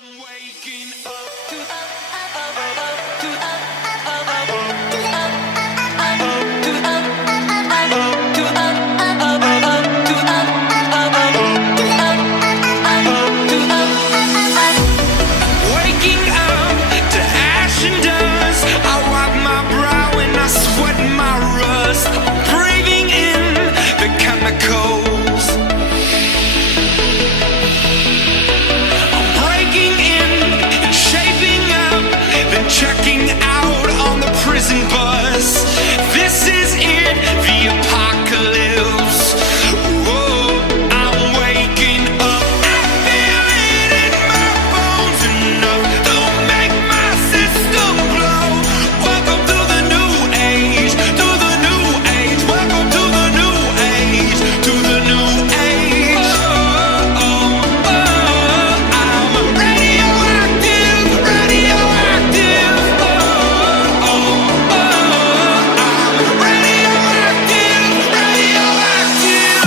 I'm waking up. Waking up to ash and dust. I wipe my brow and I sweat my rust. Breathing in the chemicals. I'm breaking in and shaping up, then checking out on the prison bus. This is it, the apocalypse. Whoa, I'm waking up. I feel it in my bones enough to make my system blow. Welcome to the new age, to the new age. Welcome to the new age, to the new age. Oh, oh, oh, I'm radioactive, radioactive. Oh, oh, oh, I'm radioactive, radioactive.